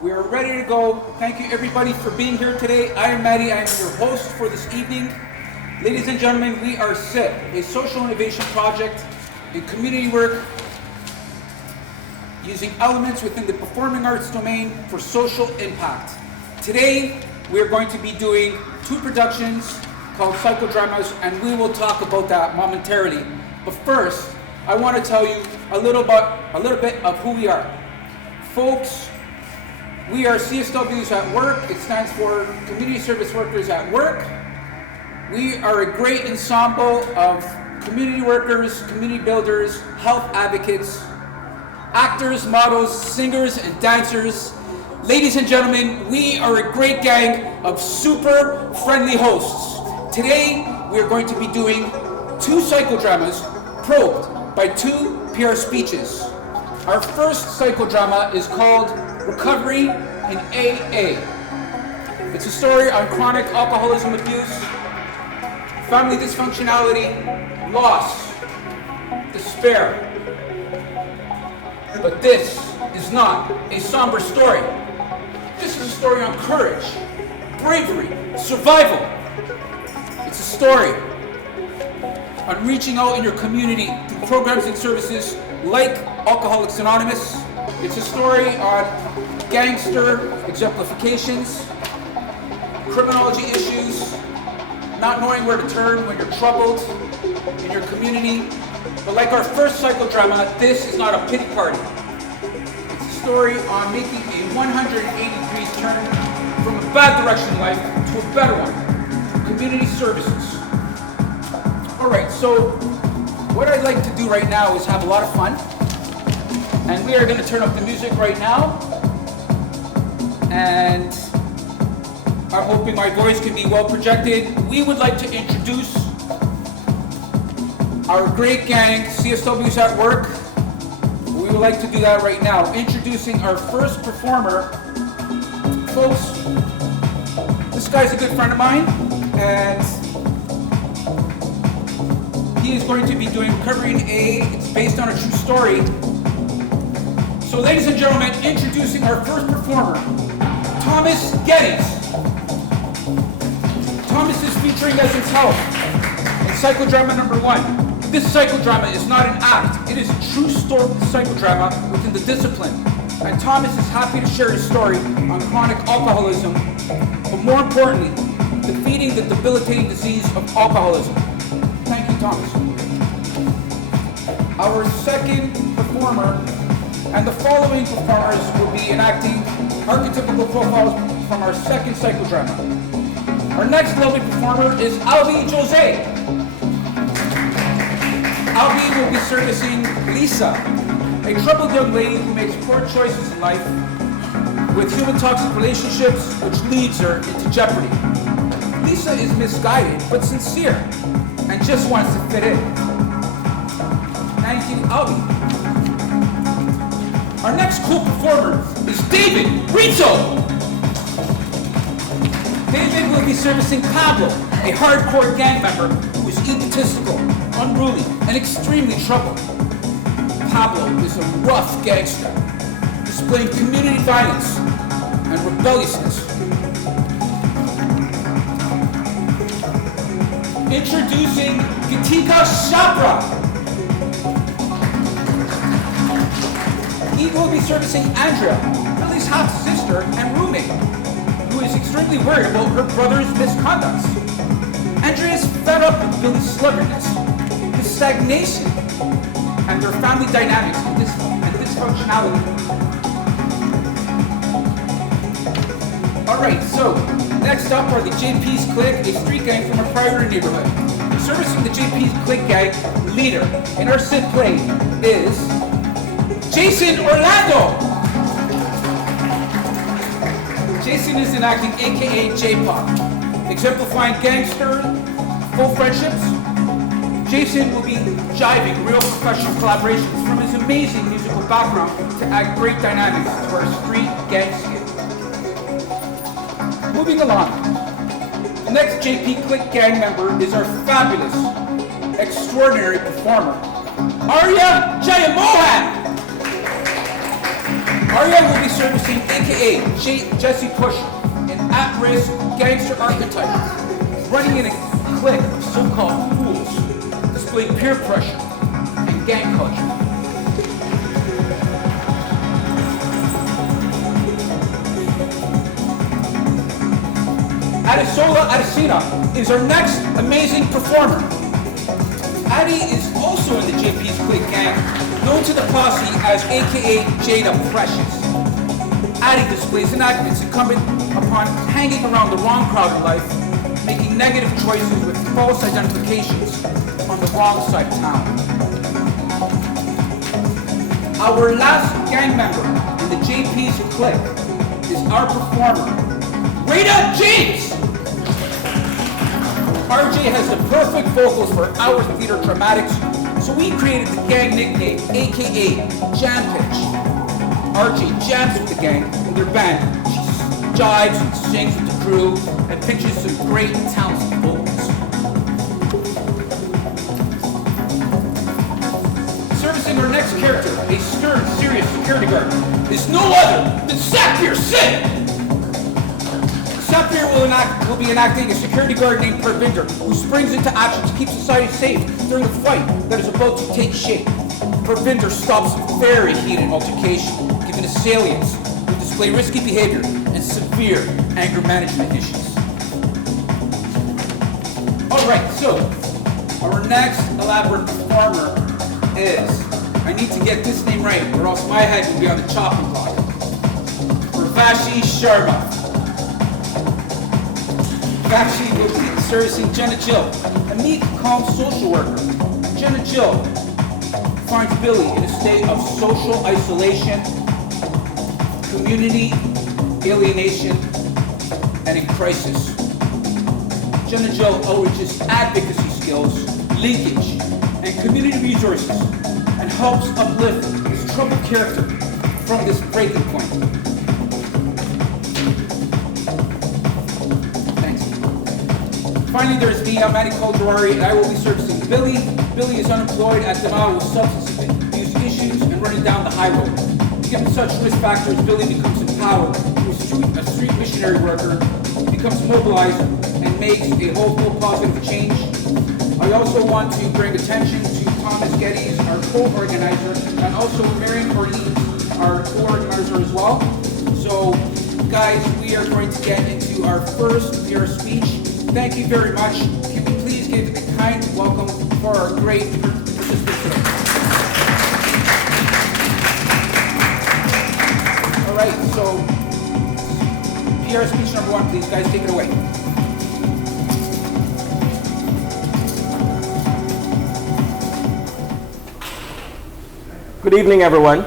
We are ready to go. Thank you everybody for being here today. I am Maddie, I am your host for this evening. Ladies and gentlemen, we are SIP, a social innovation project in community work using elements within the performing arts domain for social impact. Today, we are going to be doing two productions called psychodramas, and we will talk about that momentarily. But first, I want to tell you a little bit of who we are. Folks, we are CSWs at Work. It stands for Community Service Workers at Work. We are a great ensemble of community workers, community builders, health advocates, actors, models, singers, and dancers. Ladies and gentlemen, we are a great gang of super friendly hosts. Today, we are going to be doing two psychodramas probed by two PR speeches. Our first psychodrama is called Recovery in AA. It's a story on chronic alcoholism abuse, family dysfunctionality, loss, despair. But this is not a somber story. This is a story on courage, bravery, survival. It's a story on reaching out in your community through programs and services like Alcoholics Anonymous. It's a story on gangster exemplifications, criminology issues, not knowing where to turn when you're troubled in your community. But like our first psychodrama, this is not a pity party. It's a story on making a 180 degrees turn from a bad direction in life to a better one through community services. All right, so what I'd like to do right now is have a lot of fun. And we are going to turn up the music right now. And I'm hoping my voice can be well projected. We would like to introduce our great gang, CSWs at Work. We would like to do that right now. Introducing our first performer. Folks, this guy's a good friend of mine, and he is going to be doing Recovery in AA. It's based on a true story. So ladies and gentlemen, introducing our first performer, Thomas Geddes. Thomas is featuring as himself in psychodrama number 1. This psychodrama is not an act, it is a true story psychodrama within the discipline. And Thomas is happy to share his story on chronic alcoholism, but more importantly, defeating the debilitating disease of alcoholism. Thank you, Thomas. Our second performer, and the following performers will be enacting archetypical profiles from our second psychodrama. Our next lovely performer is Albi Jose. Albi will be servicing Lisa, a troubled young lady who makes poor choices in life with human toxic relationships, which leads her into jeopardy. Lisa is misguided but sincere and just wants to fit in. Thank you, Albi. Our next cool performer is David Rizzo. David will be servicing Pablo, a hardcore gang member who is egotistical, unruly, and extremely troubled. Pablo is a rough gangster, displaying community violence and rebelliousness. Introducing Gitika Chhabra. He will be servicing Andrea, Billy's half-sister and roommate, who is extremely worried about her brother's misconducts. Andrea is fed up with Billy's sluggardness, his stagnation, and their family dynamics and dysfunctionality. Alright, so next up are the JP's Clique, a street gang from a prior neighborhood. Servicing the JP's Clique gang leader in our SIP play is Jason Orlando. Jason is enacting AKA J-Pop, exemplifying gangster, full friendships. Jason will be jiving real professional collaborations from his amazing musical background to add great dynamics to our street gang skit. Moving along, the next JP Clique gang member is our fabulous, extraordinary performer, Arya Jayamohan. Ariel will be servicing AKA Jesse Push, an at-risk gangster archetype, running in a clique of so-called fools, displaying peer pressure and gang culture. Adesola Adesina is our next amazing performer. Addie is also in the JP's clique gang, known to the posse as AKA Jada Precious. Addie displays an act that's incumbent upon hanging around the wrong crowd in life, making negative choices with false identifications on the wrong side of town. Our last gang member in the JP's clique is our performer, Rita James! RJ has the perfect vocals for our theater dramatics, so we created the gang nickname, AKA Jam Pitch. RJ jams with the gang in their band. She jives and sings with the crew and pitches some great talented vocals. Servicing our next character, a stern, serious security guard, is no other than Sapir Singh! Sapir will be enacting a security guard named Parvinder, who springs into action to keep society safe during a fight that is about to take shape. Parvinder stops a very heated altercation, giving assailants who display risky behavior and severe anger management issues. Alright, so our next elaborate performer is, I need to get this name right or else my head will be on the chopping block. Urvashi Sharma. Vashi will be servicing Jenna Jill, a meek, calm social worker. Jenna Jill finds Billy in a state of social isolation, community alienation, and in crisis. Jenna Jill leverages advocacy skills, linkage, and community resources, and helps uplift this troubled character from this breaking point. Finally, there's me, I'm Manny Calderari, and I will be servicing Billy. Billy is unemployed at Denali with substance abuse issues and running down the high road. Given such risk factors, Billy becomes empowered, a street missionary worker, becomes mobilized, and makes a hopeful, positive change. I also want to bring attention to Thomas Geddes, our co-organizer, and also Marion Ortiz, our co-organizer as well. So, guys, we are going to get into our first PR speech. Thank you very much. Can we please give a kind welcome for our great participants today? All right, so PR speech number one, please, guys, take it away. Good evening, everyone.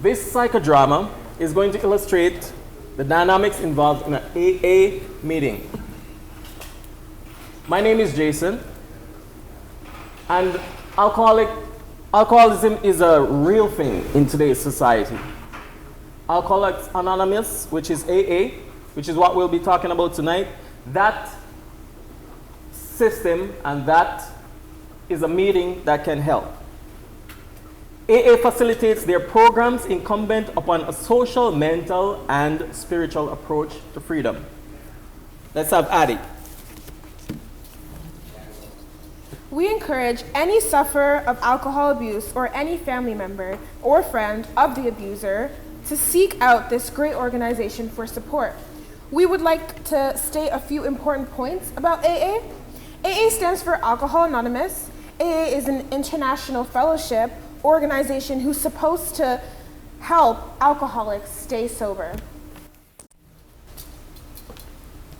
This psychodrama is going to illustrate the dynamics involved in an AA meeting. My name is Jason, and alcoholism is a real thing in today's society. Alcoholics Anonymous, which is AA, which is what we'll be talking about tonight, that system and that is a meeting that can help. AA facilitates their programs incumbent upon a social, mental, and spiritual approach to freedom. Let's have Addie. We encourage any sufferer of alcohol abuse or any family member or friend of the abuser to seek out this great organization for support. We would like to state a few important points about AA. AA stands for Alcohol Anonymous. AA is an international fellowship organization who's supposed to help alcoholics stay sober.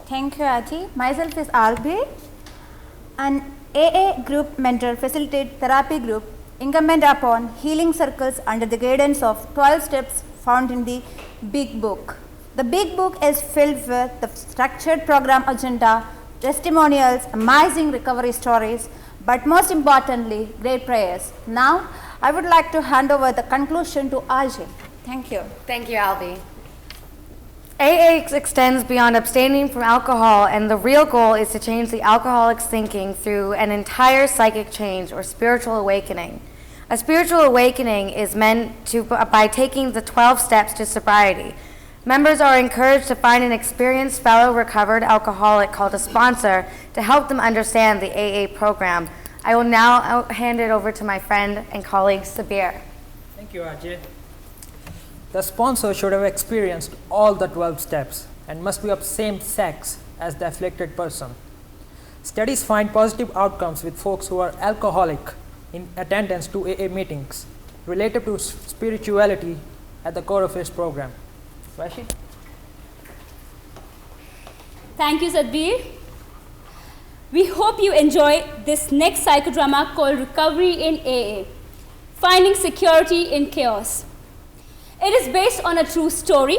Thank you, Ati. Myself is Albi, an AA group mentor facilitated therapy group incumbent upon healing circles under the guidance of 12 steps found in the Big Book. The Big Book is filled with the structured program agenda, testimonials, amazing recovery stories, but most importantly, great prayers. Now, I would like to hand over the conclusion to Ajay. Thank you. Thank you, Albi. AA extends beyond abstaining from alcohol, and the real goal is to change the alcoholic's thinking through an entire psychic change or spiritual awakening. A spiritual awakening is meant to by taking the 12 steps to sobriety. Members are encouraged to find an experienced fellow recovered alcoholic called a sponsor to help them understand the AA program. I will now hand it over to my friend and colleague, Sabir. Thank you, Ajay. The sponsor should have experienced all the 12 steps and must be of same sex as the afflicted person. Studies find positive outcomes with folks who are alcoholic in attendance to AA meetings related to spirituality at the core of his program. Rashid? Thank you, Sadbir. We hope you enjoy this next psychodrama called Recovery in AA, Finding Security in Chaos. It is based on a true story,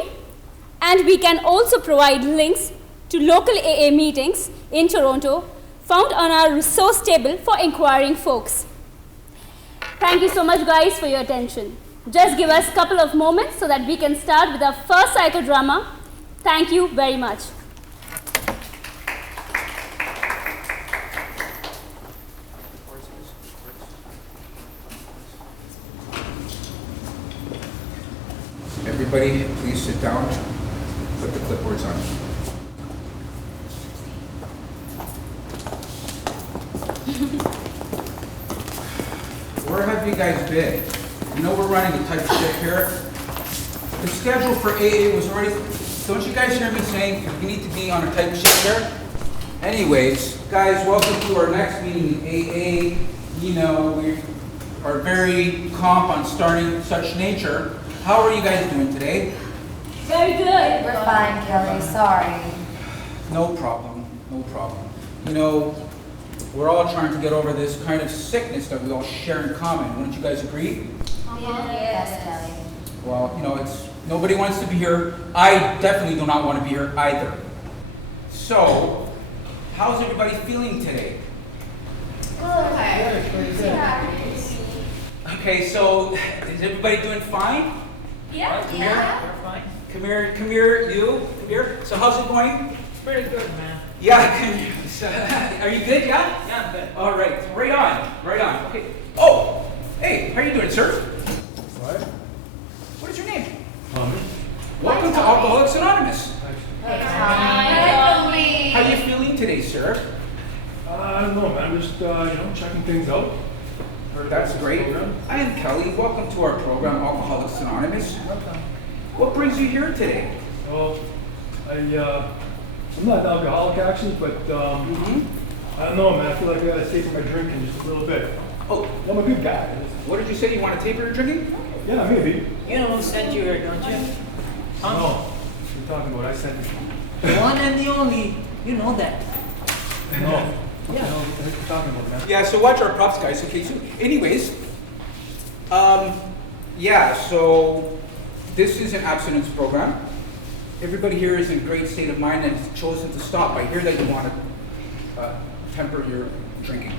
and we can also provide links to local AA meetings in Toronto found on our resource table for inquiring folks. Thank you so much, guys, for your attention. Just give us a couple of moments so that we can start with our first psychodrama. Thank you very much. Everybody, please sit down. Put the clipboards on. Where have you guys been? You know we're running a tight ship here. The schedule for AA was already... Don't you guys hear me saying we need to be on a tight ship here? Anyways, guys, welcome to our next meeting in AA. You know, we are very comp on starting such nature. How are you guys doing today? Very good. We're fine, Kelly. Sorry. No problem, no problem. You know, we're all trying to get over this kind of sickness that we all share in common. Wouldn't you guys agree? Yes, Kelly. Well, you know, nobody wants to be here. I definitely do not want to be here either. So, how's everybody feeling today? Okay, so is everybody doing fine? Yeah. Come here, you. Come here. So how's it going? Pretty good, man. Yeah, can you, are you good, yeah? Yeah, I'm good. All right, right on. Okay. Oh, hey, how are you doing, sir? What? What is your name? Tommy? Welcome to Alcoholics Anonymous. Hi, How are you feeling today, sir? I don't know, man. I'm just, checking things out. Heard That's about this great. program. I am Kelly. Welcome to our program, Alcoholics Anonymous. What brings you here today? Well, I'm not an alcoholic actually, but I don't know, man. I feel like I gotta taper my drinking just a little bit. Oh, I'm a good guy. what did you say? You want to taper your drinking? Yeah, maybe. You know who sent you here, don't you? No. What are you talking about? I sent you. The one and the only. You know that. No. Yeah. No, what are you talking about, man? Yeah, so watch our props, guys. Okay, so anyways, yeah, so this is an abstinence program. Everybody here is in a great state of mind and has chosen to stop. I hear that you want to temper your drinking.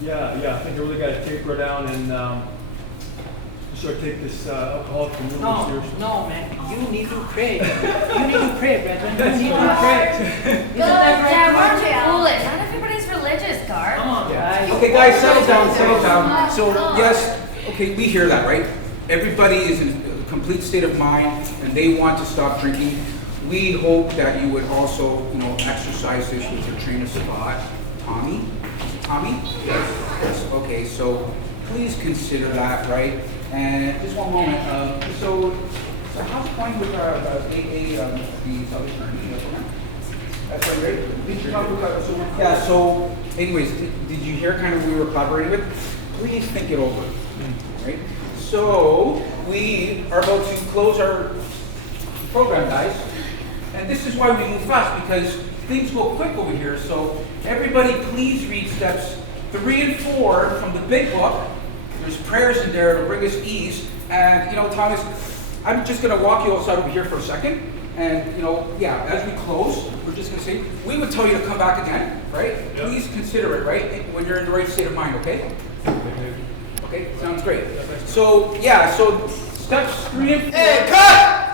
Yeah. I think I really gotta taper down and sort of take this alcoholic community seriously. No, man. You need to pray. You need to pray, brethren. You need to pray. Isn't that right? Weren't you foolish? Not everybody's religious, Gar. Come on, guys. Okay, guys, settle down. So, yes, okay, we hear that, right? Everybody is in a complete state of mind and they want to stop drinking. We hope that you would also, exercise this with your trainer of thought. Tommy? Tommy? Yes. Okay, so please consider that, right? And just one moment. So how's it going with AA, the other program? That's right, great. Yeah, so anyways, did you hear kind of who we were collaborating with? Please think it over, right? So we are about to close our program, guys. And this is why we move fast, because things go quick over here. So everybody please read steps 3 and 4 from the big book. There's prayers in there to bring us ease. And, Thomas, I'm just going to walk you outside over here for a second. And, as we close, we're just going to say, we would tell you to come back again, right? Yep. Please consider it, right? When you're in the right state of mind, okay? Okay, sounds great. So steps 3 and 4. Hey, cut!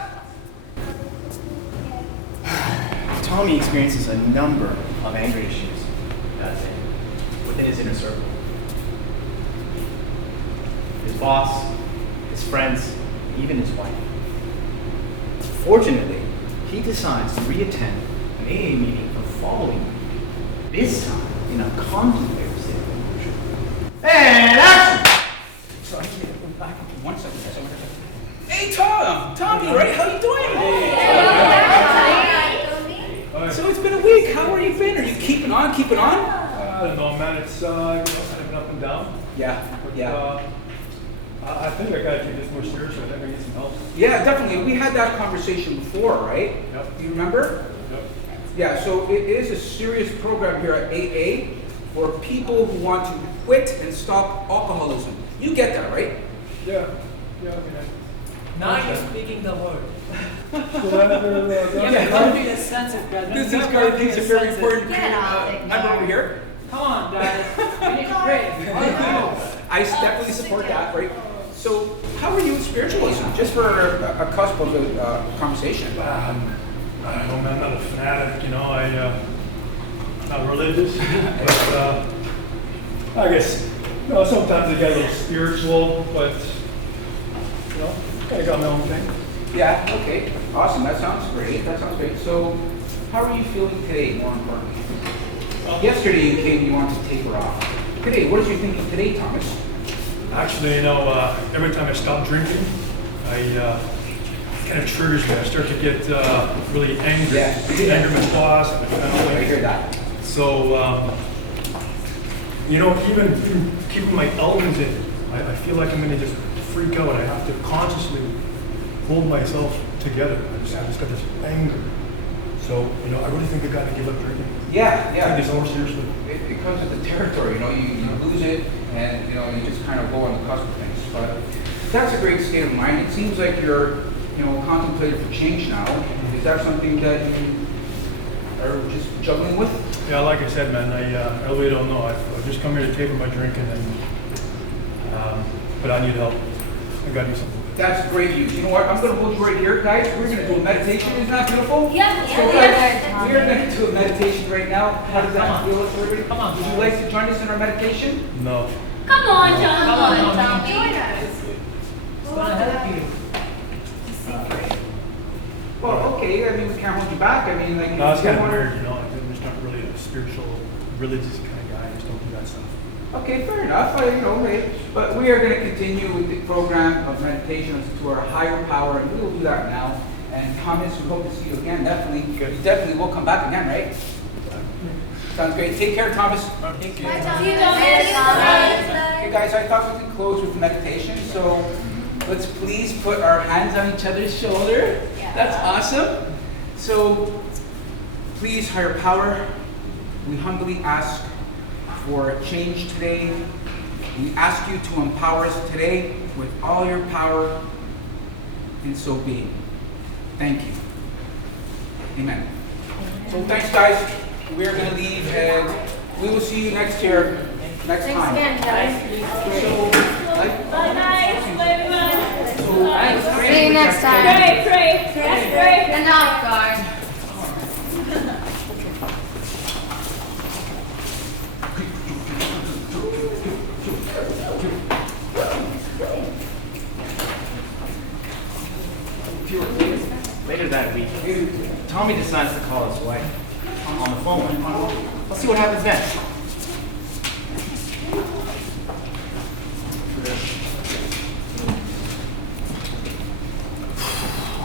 Tommy experiences a number of anger issues within his inner circle. his boss, his friends, even his wife. Fortunately, he decides to re-attend an AA meeting the following week, this time in a contemplative state of emotion. And action! Sorry, back up 1 second. Hey, Tom! Tommy, right? How you doing? So it's been a week. How are you been? Are you keeping on? I don't know, man. It's kind of been up and down. Yeah, But, yeah. I think I gotta take this more seriously. I think I need some help. Yeah, definitely. We had that conversation before, right? Yep. Do you remember? Yep. Yeah, so it is a serious program here at AA for people who want to quit and stop alcoholism. You get that, right? Yeah. Yeah. Now you're speaking the word. Yeah. Don't be a sensitive guy. This is good. These are very important. Member over here. Come on, guys. We need to pray. I definitely support that, right? So, how are you in spiritualism? Just for a cusp of a conversation. I don't know, man. I'm not a fanatic, I'm not religious, but I guess sometimes I get a little spiritual, but kind of got my own thing. Yeah. Okay. Awesome. That sounds great. So, how are you feeling today? More importantly, yesterday you came. You wanted to taper off. Today, what is your thinking today, Thomas? Actually, every time I stop drinking, it kind of triggers me. I start to get really angry. Yeah. Anger my boss and my family. I hear that. So, even keeping my elements in, I feel like I'm going to just freak out. I have to consciously hold myself together. I just got this anger. So, I really think I got to give up drinking. Yeah. Take this more seriously. It comes with the territory. You lose it, and you just kind of go on the cusp of things. But that's a great state of mind. It seems like you're contemplating for change now. Is that something that you are just juggling with? Yeah, like I said, man, I really don't know. I've just come here to taper my drinking, but I need help. I got to do something. That's great news. You know what? I'm going to hold you right here, guys. We're going to do a meditation. Isn't that beautiful? Yeah. So guys, we are going to do a meditation right now. How does that feel for everybody? Come on. Would you like to join us in our meditation? No. Come on, John. Come on, Tommy. join us. It's gonna help you. Well, okay. I mean, we can't hold you back. I mean, like... No, it's you kind of wanna- weird, I'm just not really a spiritual, religious kind of guy. I just don't do that stuff. Okay, fair enough. But we are going to continue with the program of meditations to our higher power, and we will do that now. And Thomas, we hope to see you again. Definitely. You definitely will come back again, right? Sounds great. Take care, Thomas. Thank you. See you, Thomas. Okay, guys, I thought we could close with meditation, so let's please put our hands on each other's shoulder. That's awesome. So, please, higher power, we humbly ask for change today. We ask you to empower us today with all your power, and so be it. Thank you. Amen. So thanks, guys. We are going to leave, and we will see you next time. Thanks again, guys. Bye, guys. Bye, everyone. See you next time. Pray. Enough, guard. Later that week, Tommy decides to call his wife on the phone. Let's see what happens next.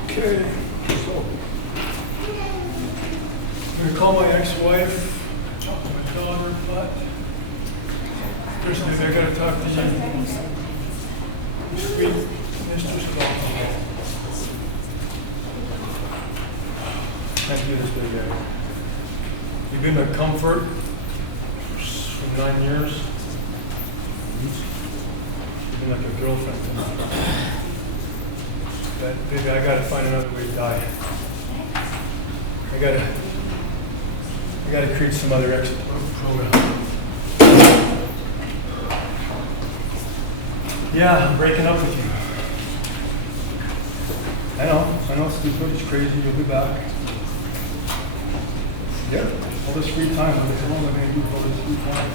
Okay, so I'm gonna call my ex-wife, talk to my daughter, but first maybe I gotta talk to you. Sweet mistress of alcohol. Can't do this, big guy. You've been a comfort for 9 years. You've been like a girlfriend to me. But baby, I gotta find another way to die. I gotta create some other exit program. Yeah, I'm breaking up with you. I know it's stupid, it's crazy, you'll be back. Yeah, all this free time, what am I gonna do with all this free time?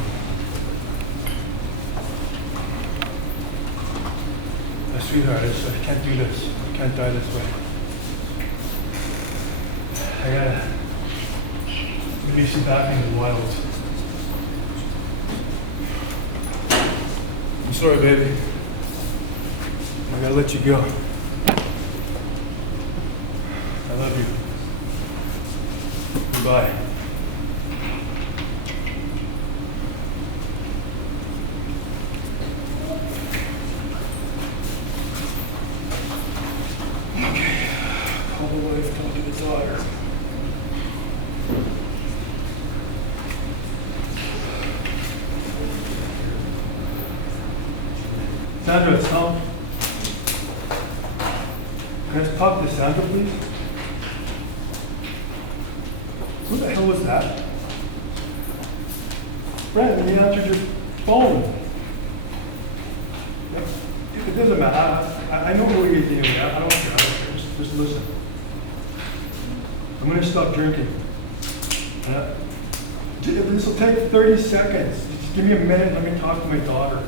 sweetheart, I can't do this. I can't die this way. I gotta maybe sit back in the wilds. I'm sorry, baby. I gotta let you go. I love you. Goodbye. Okay. Call the wife, talk to the daughter. Sandra, it's Tom. Can I talk to Sandra, please? Who the hell was that? Brandon, you answered your phone. It doesn't matter. I know who you're dealing with. I don't care. Just listen. I'm going to stop drinking. This will take 30 seconds. Just give me a minute. Let me talk to my daughter.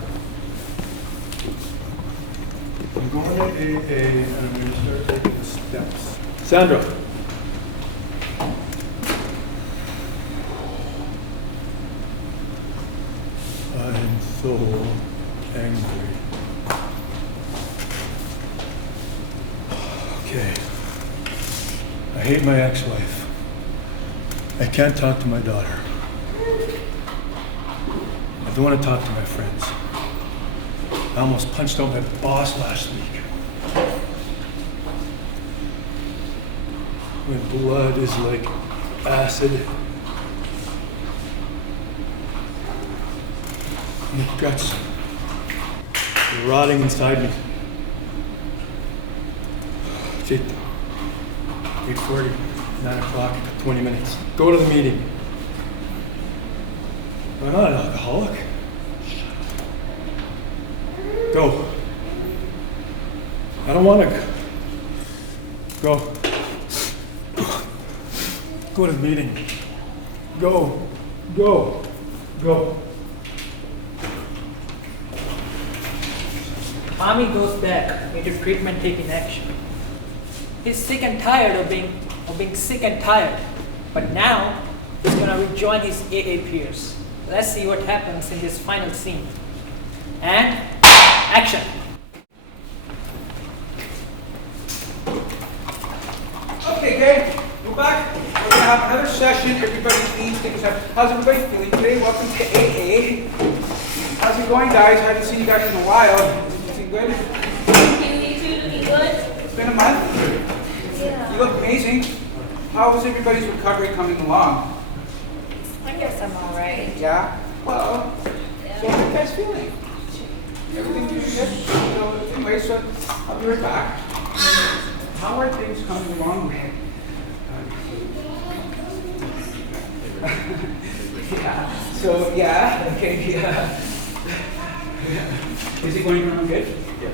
I'm going to AA and I'm going to start taking the steps. Sandra. I'm so angry. Okay. I hate my ex-wife. I can't talk to my daughter. I don't want to talk to my friends. I almost punched out my boss last week. My blood is like acid. My guts are rotting inside me. It's 8:40, 9 o'clock, 20 minutes. Go to the meeting. I'm not an alcoholic. Go. I don't want to go. Go to the meeting. Go. Go. Go. Tommy goes back into treatment taking action. He's sick and tired of being sick and tired. But now he's gonna rejoin his AA peers. Let's see what happens in this final scene. And action. Okay, gang, we're back. We're gonna have another session. Everybody, please take a second. How's everybody feeling today? Welcome to AA. How's it going, guys? I haven't seen you guys in a while. Is it good? You two looking good? It's been a month. Yeah. You look amazing. How is everybody's recovery coming along? I guess I'm all right. Yeah? Well, so how are you guys feeling? Everything doing good? So, anyway, so I'll be right back. How are things coming along? Yeah. So, yeah. Okay, yeah. Is it going around good? Yeah.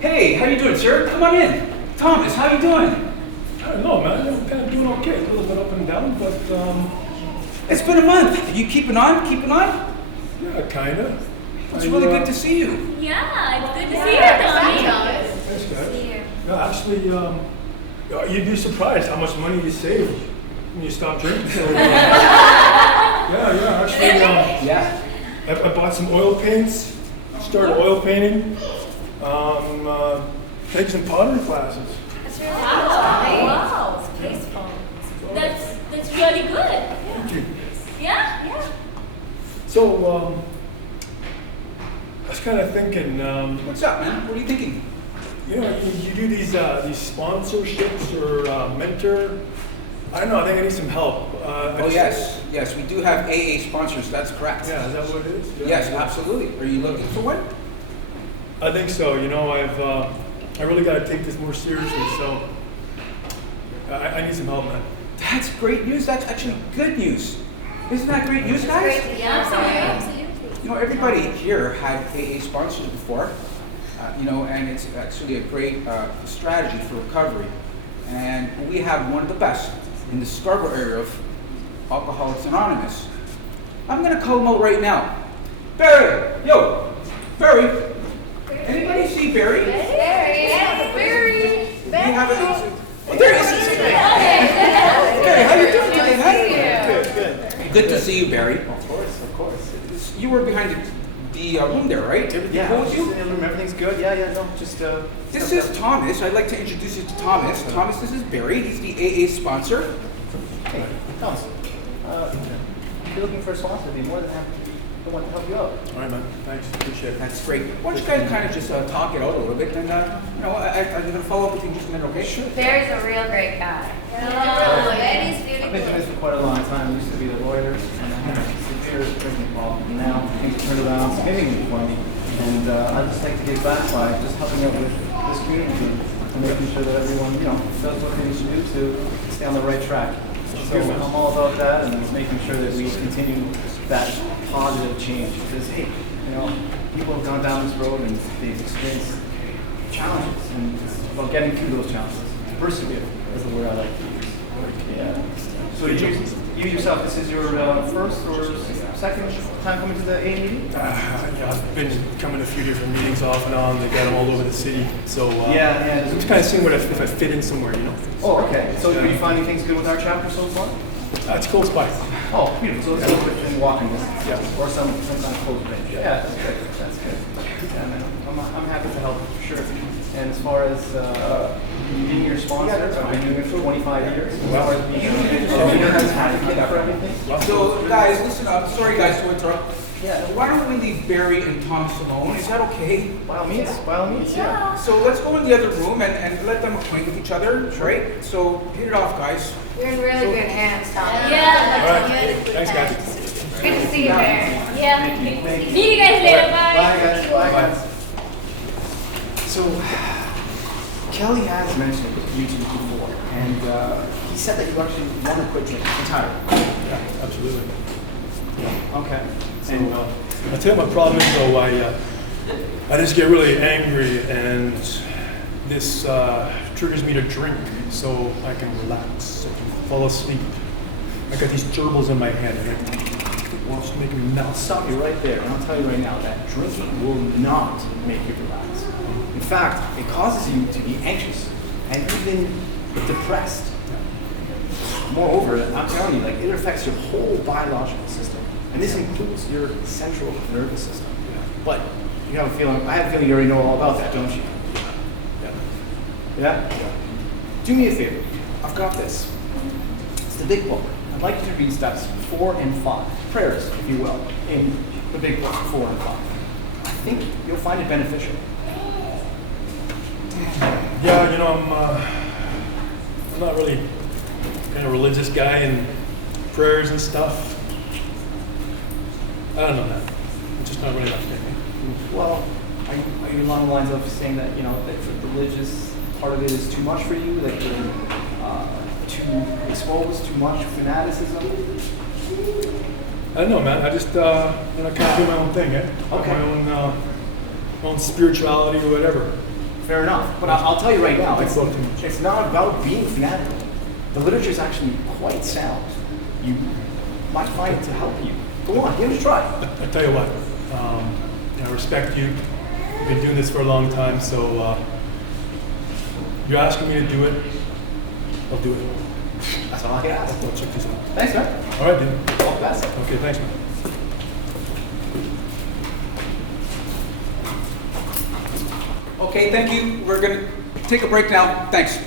Hey, how you doing, sir? Come on in. Thomas, how you doing? I don't know, man. I'm kind of doing okay. A little bit up and down, but It's been a month. You keeping on? Keeping on? yeah, kind of. It's really good to see you. Yeah, it's good to see you, Tommy. Thanks, guys. Yeah, actually, you'd be surprised how much money you save when you stop drinking. So, yeah, actually, Yeah. I bought some oil paints, started oil painting, taking some pottery classes. That's really wow. It's tasteful. That's really good. Thank you. Yeah? Yeah. So, I was kind of thinking, What's up, man? What are you thinking? you know, you do these sponsorships or mentor. I don't know. I think I need some help. Yes, we do have AA sponsors. That's correct. Yeah, is that what it is? Yeah. Yes, absolutely. Are you looking for one? I think so. You know, I really got to take this more seriously. So, I need some help, man. That's great news. That's actually good news. Isn't that great news, guys? Yeah, absolutely. You know, everybody here had AA sponsors before, and it's actually a great strategy for recovery. And we have one of the best in the Scarborough area of Alcoholics Anonymous. I'm going to call him out right now. Barry! Yo! Barry! Anybody see Barry? Barry. You have it. Oh, there he is. Barry, how you doing today, man? Good. Good to see you, Barry. Of course. You were behind the room there, right? Yeah, What was you? everything's good. Yeah, no, just This is Thomas. I'd like to introduce you to Thomas. Thomas, this is Barry. He's the AA sponsor. Hey, Thomas. If you're looking for a sponsor, I'd be more than happy to want to help you out. All right, man. Thanks. Appreciate it. That's great. Why don't you guys kind of just talk it out a little bit, and I'm going to follow up with you in just a minute, okay? Sure. Barry's a real great guy. I've been doing this for quite a long time. I used to be the lawyer, and I had a severe drinking problem. And now things have turned around significantly for me. And I'd just like to give back by just helping out with this community and making sure that everyone, does what they need to do to stay on the right track. So I'm all about that and making sure that we continue that positive change. Because, hey, people have gone down this road and they've experienced challenges. And it's about getting through those challenges. Persevere is the word I like to use. Yeah. So you yourself, this is your first or second time coming to the AA meeting? Yeah, I've been coming to a few different meetings off and on. They got them all over the city. So Yeah. I'm just kind of seeing if I fit in somewhere, Oh, okay. So are you finding things good with our chapter so far? It's close by. Oh, beautiful. So it's a little bit in walking distance. Yeah. Or sometimes close range. Yeah, that's good. Yeah, man. I'm happy to help for sure. And as far as being your sponsor, I've been doing it for 25 years. As far as being an advocate for everything. So, guys, listen up. Sorry, guys, to interrupt. Yeah. Why don't we leave Barry and Thomas alone? Is that okay? By all means, yeah. So let's go in the other room and let them acquaint with each other, right? So hit it off, guys. You're in really good hands, Thomas. All right. Thanks, guys. Good to see you, Barry. Yeah. See you guys later. Bye, guys. So, Kelly has mentioned YouTube before, and he said that you actually want to quit drinking entirely. Yeah, absolutely. Okay. So I'll tell you my problem is though, I just get really angry and this triggers me to drink so I can relax, I can fall asleep. I got these gerbils in my head and it wants to make me melt. I'll stop you right there, and I'll tell you right now that drinking will not make you relax. In fact, it causes you to be anxious and even depressed. Moreover, I'm telling you, it affects your whole biological system. And this includes your central nervous system. But I have a feeling you already know all about that, don't you? Yeah? Do me a favor. I've got this. It's the big book. I'd like you to read steps 4 and 5. Prayers, if you will, in the big book, 4 and 5. I think you'll find it beneficial. Yeah, I'm not really kind of religious guy and prayers and stuff. I don't know that. It's just not really my thing. Well, are you along the lines of saying that, that the religious part of it is too much for you, that you're too exposed, too much fanaticism? I don't know, man. I just, kind of do my own thing, Okay. My own spirituality or whatever. Fair enough. But I'll tell you right now, It's not too much. it's not about being fanatical. The literature is actually quite sound. You might find it to help you. Go on, give it a try. I tell you what, I respect you. You've been doing this for a long time, so you're asking me to do it. I'll do it. That's all I can ask. I'll check this out. Thanks, man. All right, dude. All the best. Okay, thanks, man. Okay, thank you. We're going to take a break now. Thanks.